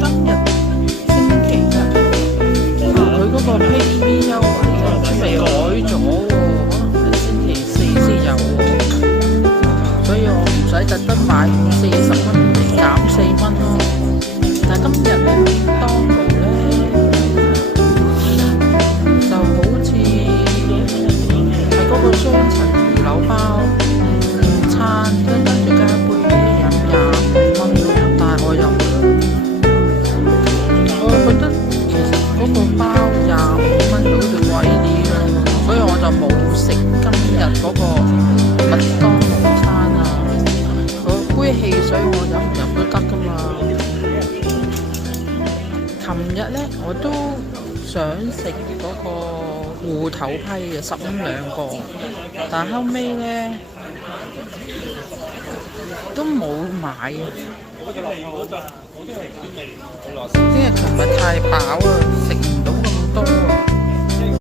今日星期日，佢嗰個 PayMe 優惠啊，未改咗喎，可能係星期四先有喎，所以我唔使特登買40蚊嚟減4蚊咯。但係今日咧，麥當勞咧就好似係嗰個雙層魚柳包午餐，跟住加杯啤飲25蚊咯，但係我又覺得其實嗰個包25蚊就好似貴啲咯，所以我就冇食今日嗰個麥當勞餐啊。嗰杯汽水我飲唔飲都得噶嘛。琴日咧我都想食嗰個芋頭批嘅10蚊2個，但後尾咧都冇買啊，因為琴日太飽啊，食唔到咁多啊。